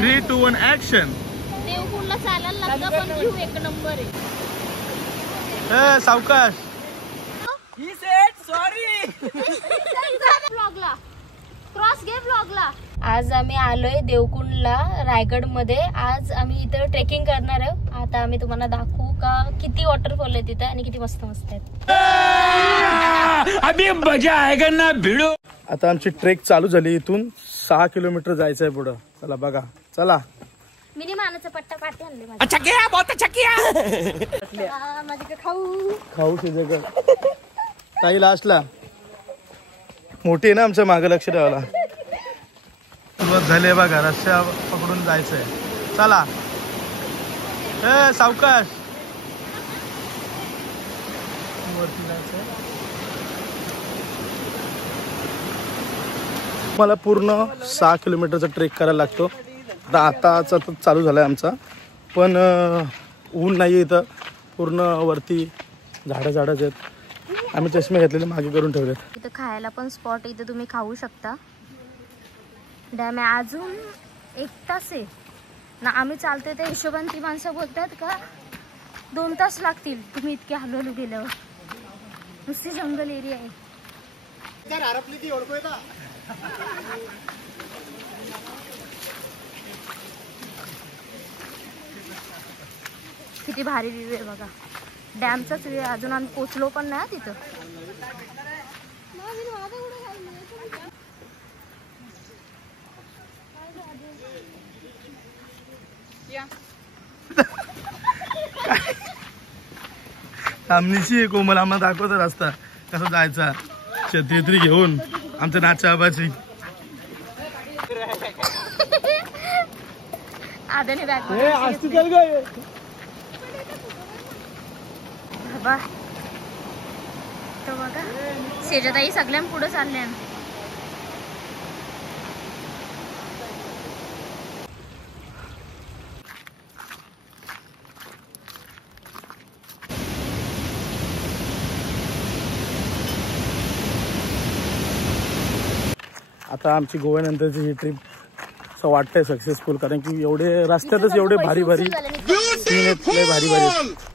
3, 2, 1 action. देवकुंडला चालायला लागतं पण व्ह्यू एक नंबर आहे. सावकाश. ही सेट सॉरी. ब्लॉगला क्रॉस घे ब्लॉगला. आज आम्ही आलोय देवकुंडला रायगड मध्ये. आज आम्ही इथं ट्रेकिंग करणार आहोत. आता आम्ही तुम्हाला दाखवू का किती वॉटरफॉल आहे तिथे आणि किती मस्त मस्त आहेत. अभी मजा आएगा ना भिडो. आता आमची ट्रेक चालू झाली. इथून 6 किलोमीटर जायचंय पुढं. चला बघा चला. मिनी मानाचा पट्टा पाठी आणले माझ्या. अच्छा किया बहुत अच्छा किया. माझ्याकडे खाऊ खाऊ शिजायचं. ताई लास्टला मोठी आहे ना आमच्या मागे लक्ष ठेवायला. सुरुवात झाली बघा. रस्त्या पकडून जायचंय. चला सावकाश. वरती जायचंय. मला पूर्ण 6 किलोमीटरचा ट्रेक करायला लागतो. आताचा चालू झालाय आमचा. पण ऊन नाही इथं. पूर्ण वरती झाडच आहेत. आम्ही चष्मे घेतलेले मागे करून ठेवलेत. इथं खायला पण स्पॉट. इथं तुम्ही खाऊ शकता. डॅम आहे. अजून 1 तास आहे ना. आम्ही चालतोय त्या हिशोबाने ती माणसं बोलतात का 2 तास लागतील तुम्ही इतके हलवलू गेल्यावर. नुसती जंगल एरिया आहे. किती भारी व्ह्यू आहे बघा. डॅमचाच व्ह्यू आहे. अजून आम्ही पोचलो पण नाही तिथं. सामनीची कोमल आम्हाला दाखवत रस्ता कसा जायचा. छत्री घेऊन आमच्या नाच्या आबाची. आधीने बॅग बघा. सेजाताई सगळ्यां पुढे चालल्या. आता आमची गोव्यानंतरची ही ट्रिप असं वाटतंय सक्सेसफुल. कारण की एवढे रस्त्यातच एवढे भारी भारी सीन आहेत. भारी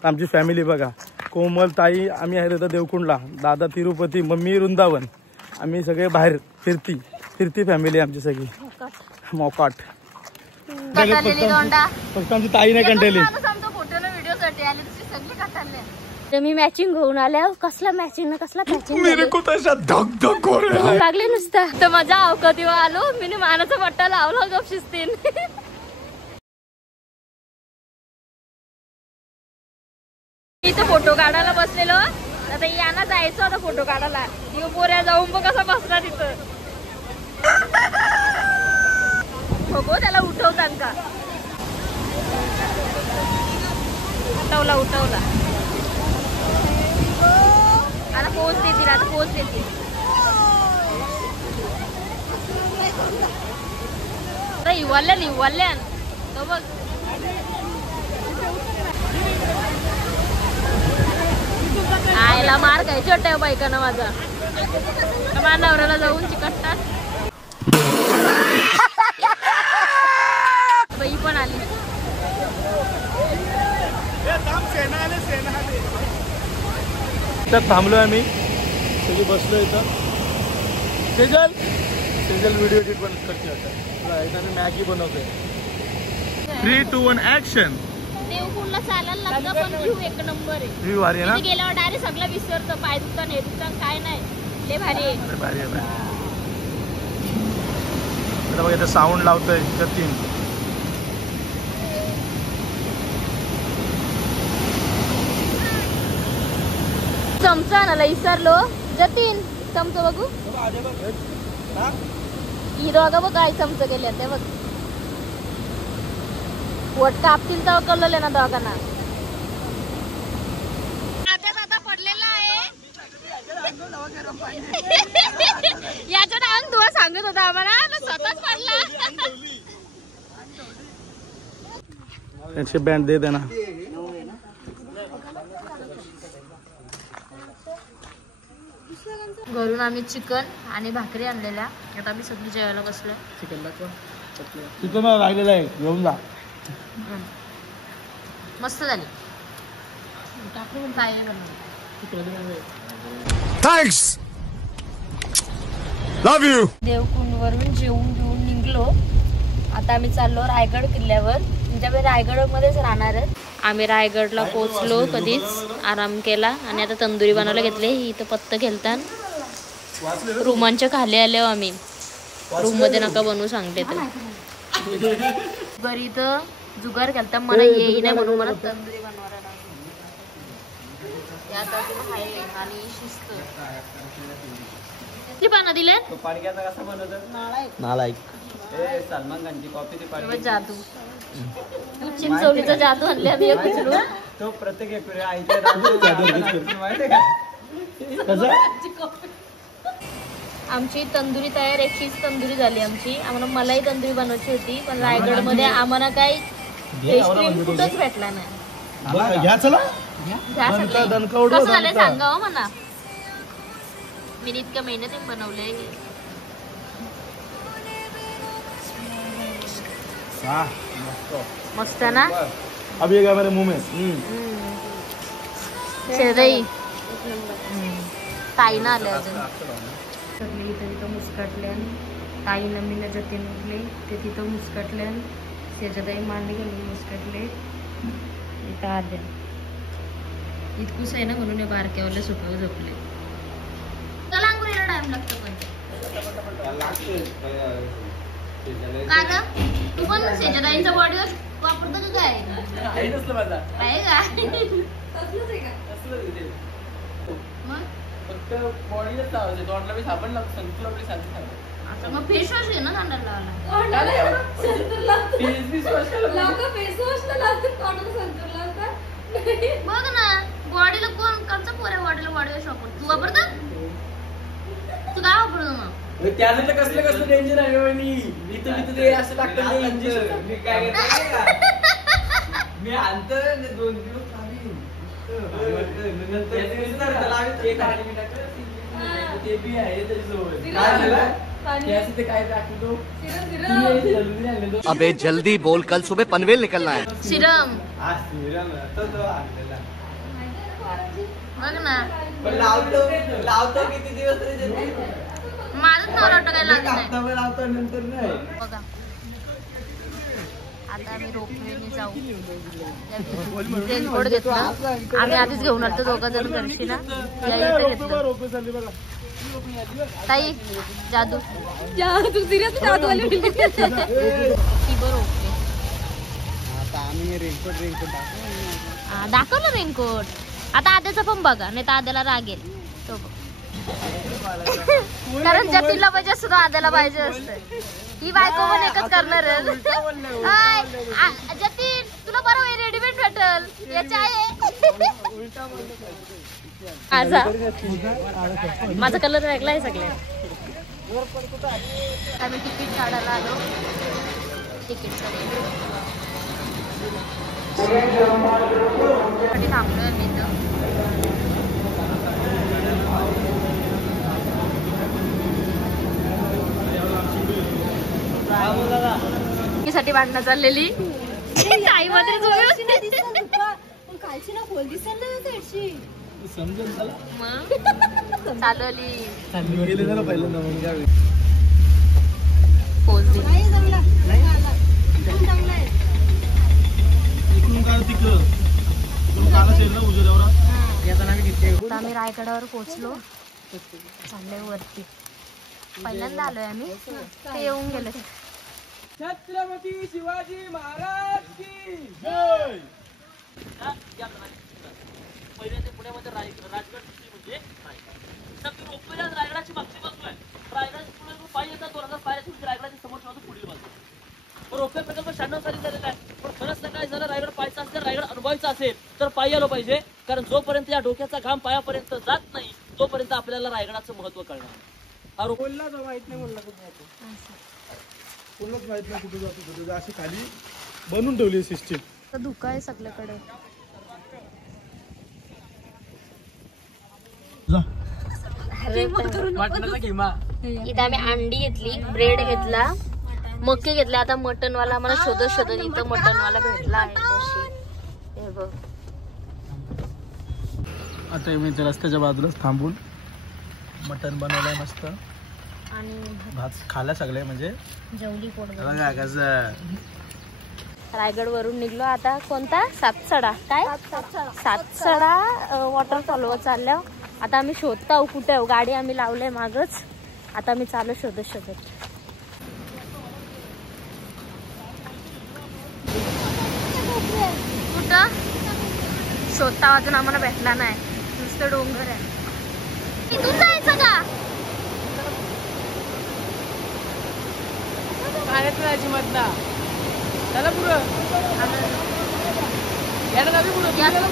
आमची फॅमिली बघा. कोमल ताई आम्ही आहे तिथं देवकुंडला. दादा तिरुपती, मम्मी वृंदावन. आम्ही सगळे बाहेर फिरती फॅमिली आमची सगळी. मोकाट. फक्त आमची ताई नाही कंटाळली. मी मॅचिंग घेऊन आल्या. कसला मॅचिंग ना कसला लागले नुसतं. तर मजा अवकात आलो. मी मानाचा पट्टा लावला. गप शिस्तीन. इथं फोटो काढायला बसलेलो. आता यांना जायचं होतं फोटो काढायला. पोऱ्या जाऊन बघ कसा बसला तिथं. बघू त्याला उठवतात का. उठवला. आता पोच देतील. इवाल्यान तो बघ. आयला मार खायची वाटतं बायकांना माझा. माझ्या नवऱ्याला जाऊन चिकटतात. बाई पण आली. इथं थांबलोय आम्ही. सगळी बसलो इथं. सेजल व्हिडिओ एडिट पण करते. आता इथं मॅगी बनवतोय. 3, 2, 1 ऍक्शन. देवकुंडला चालायला लागतं पण व्ह्यू एक नंबर आहे. व्ह्यू भारी आहे ना. गेल्यावर डायरेक्ट सगळं विसरतं. पाय दुखतं हे दुखतं काय नाही. लय भारी आहे. भारी आहे. आता बघा इथं साऊंड लावतोय जतीन. चमचा आणायला विसरलो. जतीन चमचा बघू. ही दोघं बघ काय चमचा गेले ते बघ. वट कापतील तेव्हा कळलं ना दोघांना. आता पडलेला आहे. याच्या अंग धुवा सांगत होता आम्हाला. स्वतःच पडला. त्यांची बँड दे देना. घरून आम्ही चिकन आणि भाकरी आणलेल्या. आता आम्ही सगळी जेवायला बसलो. चिकन दाखवा. चिकन राहिलेलं आहे, घेऊन जा. मस्त झाली. Thanks, love you. देवकुंडवरून जेवून घेऊन निघलो. आता आम्ही चाललो रायगड किल्ल्यावर. म्हणजे आम्ही रायगडमध्येच राहणार आहेत. आम्ही रायगडला पोहोचलो कधीच, आराम केला आणि आता तंदुरी बनवायला घेतले. इथं पत्त खेळतात. रूमांच्या खाली आले आम्ही. रूम मध्ये नका बनवू सांगते तर बरी इथं जुगार खेळता. मला येई नाही म्हणून मला तंदुरी बनवायला आणि शिस्त. किती पानं दिले? नालायक. सलमान खानची कॉपी जादू. तू चिंचवलीचा जादू आणले आम्ही एक उचलून. तो प्रत्येक आमची तंदुरी तयार. एकटीच तंदुरी झाली आमची. आम्हाला मलाई तंदुरी बनवायची होती, पण रायगड मध्ये आम्हाला काही क्रीम कुठंच भेटला नाही. घ्या चला. कसं झालंय सांगा हो म्हणा. मी इतक्या मेहनतीने बनवलंय. मस्त ना. अभी एक मेरे मुंह में. शेदई ताई ना आले अजून. सगळे इथं तिथं मुस्कटल्यान. ताई नमीन जतीन उठले ते तिथं मुस्कटल्यान. शेजाताई मांडी घालून मुस्कटले. इथं आल्या. इतकूच आहे ना म्हणून या बारक्यावाल्या सुखावर झोपले. चला अंघोळीला टाइम लागतो पण का ग? तू पण शेजाताईंचा बॉडी वॉश वापरतो का काय? आहे का? मग फक्त बॉडीलाच लावायचं. तोंडला बी साबण लागतो. संतूर आपली साधी साबण. आता मग फेस वॉश घे ना तोंडाला लावायला. बघ ना बॉडीला कोण कोणचा पोऱ्या बॉडीला बॉडी वॉश वापरतो? तू वापरतो? तू काय वापरतो मग? त्याचं कसलं कसलं डेंजर आहे वहिनी. इथं ते असं टाकतं इंजेक्शन. मी काय मी आणतो 2 दिवस ते बी आहे त्याच्यासोबत. काय टाकतो. अबे जल्दी बोल, कल सुबह पनवेल निकलना है. सिरम बघ ना. लावतो किती दिवस तरी माझंच नवरा काय लागत नाही. लावतो नंतर नाही. बघा आता आम्ही रोपवेने जाऊ. रेनकोट घेतला आम्ही आधीच घेऊन आलो. 2 जण घरशी ना घेतलं. ताई जादू जादू सिरियस जादू वाली ती रेनकोट दाखवलं. रेनकोट आता आद्याचा पण बघा, नाही तर आद्याला रागेल तो बघ. कारण जतीनला पाहिजे सुद्धा आद्याला पाहिजे असतं. ही बायको पण एकच करणार आहे. जतीन तुला बरोबर रेडीमेड भेटल. याच्या आहे माझा कलर वेगळा आहे. सगळे आम्ही तिकीट काढायला आलो. तिकीट थांबलोय मी इथं. साठी भांडणं चाललेली. आई मध्ये कालची ना खोल दिसेल ना साईडची. चालवली पहिल्यांदा आम्ही रायगडावर पोहोचलो. चाललोय वरती. पहिल्यांदा आलोय आम्ही. ते येऊन गेले. छत्रपती शिवाजी महाराज की जय. पहिले ते पुण्यामध्ये राजगड म्हणजे रायगडाची मागची बाजू आहे. रायगडाची पुढे पायी येतात 2000 पायऱ्या रायगडाच्या समोरच्या बाजू पुढील बाजू. रोपवे प्रकल्प 96 साली झालेला आहे. पण खरंच काय झालं, रायगड पाहायचा असेल, रायगड अनुभवायचा असेल तर पायी आलो पाहिजे. कारण जोपर्यंत या डोक्याचा घाम पायापर्यंत जात नाही तोपर्यंत आपल्याला रायगडाचं महत्व कळणार. हा बोलला माहित नाही. म्हणला कोणलाच माहित नाही कुठे जातो कुठे. अशी खाली बनवून ठेवली सिस्टीम. धुका आहे सगळीकडे. इथं आम्ही अंडी घेतली, ब्रेड घेतला, मक्के घेतले. आता मटनवाला मला शोधत इथं मटनवाला भेटला आहे. हे बघ आता मी रस्त्याच्या बाजूलाच थांबून मटन बनवलंय मस्त आणि भात खायला सगळे म्हणजे जेवली पोट बघा कसं. रायगड वरून निघलो आता. कोणता सातसडा काय सातसडा वॉटरफॉलवर चाललो. आता आम्ही शोधता कुठे आहे गाडी. आम्ही लावलंय मागच. आता आम्ही चालू शोधत कुठं शोधता अजून आम्हाला भेटला नाही. नुसतं डोंगर आहे. इथून जायचं का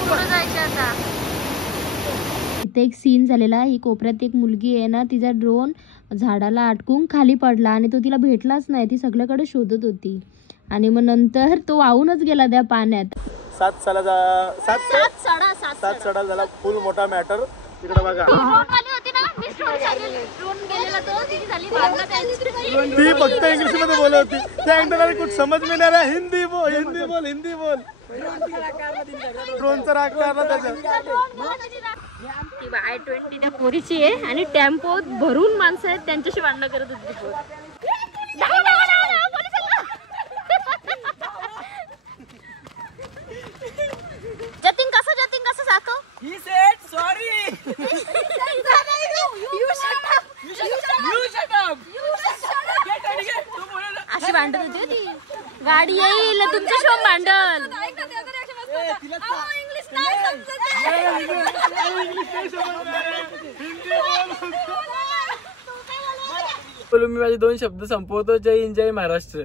पुढं जायचं आता. इथे एक सीन झालेला. ही कोपऱ्यात एक मुलगी आहे ना, तिचा ड्रोन झाडाला अटकून खाली पडला आणि तो तिला भेटलाच नाही. ती सगळ्याकडे शोधत होती आणि मग नंतर तो वाहूनच गेला त्या पाण्यात. सातसडा झाला फुल मोठा मॅटर. तिकडे बघा ती फक्त इंग्लिश मध्ये बोलत होती. त्या इंटरनेट कुछ समझ में नाही रहा. हिंदी बोल. ड्रोनचा राग काढला त्याचा. I-20 त्या पोरीची आहे आणि टेम्पो भरून माणसं आहेत. त्यांच्याशी भांडणं करत होती. जतीन कसं जातो. He said sorry. You shut up. अशी भांडत होती ती. गाडी येईल तुमच्याशिवाय भांडल. मी माझे 2 शब्द संपवतो. जय हिंद जय महाराष्ट्र.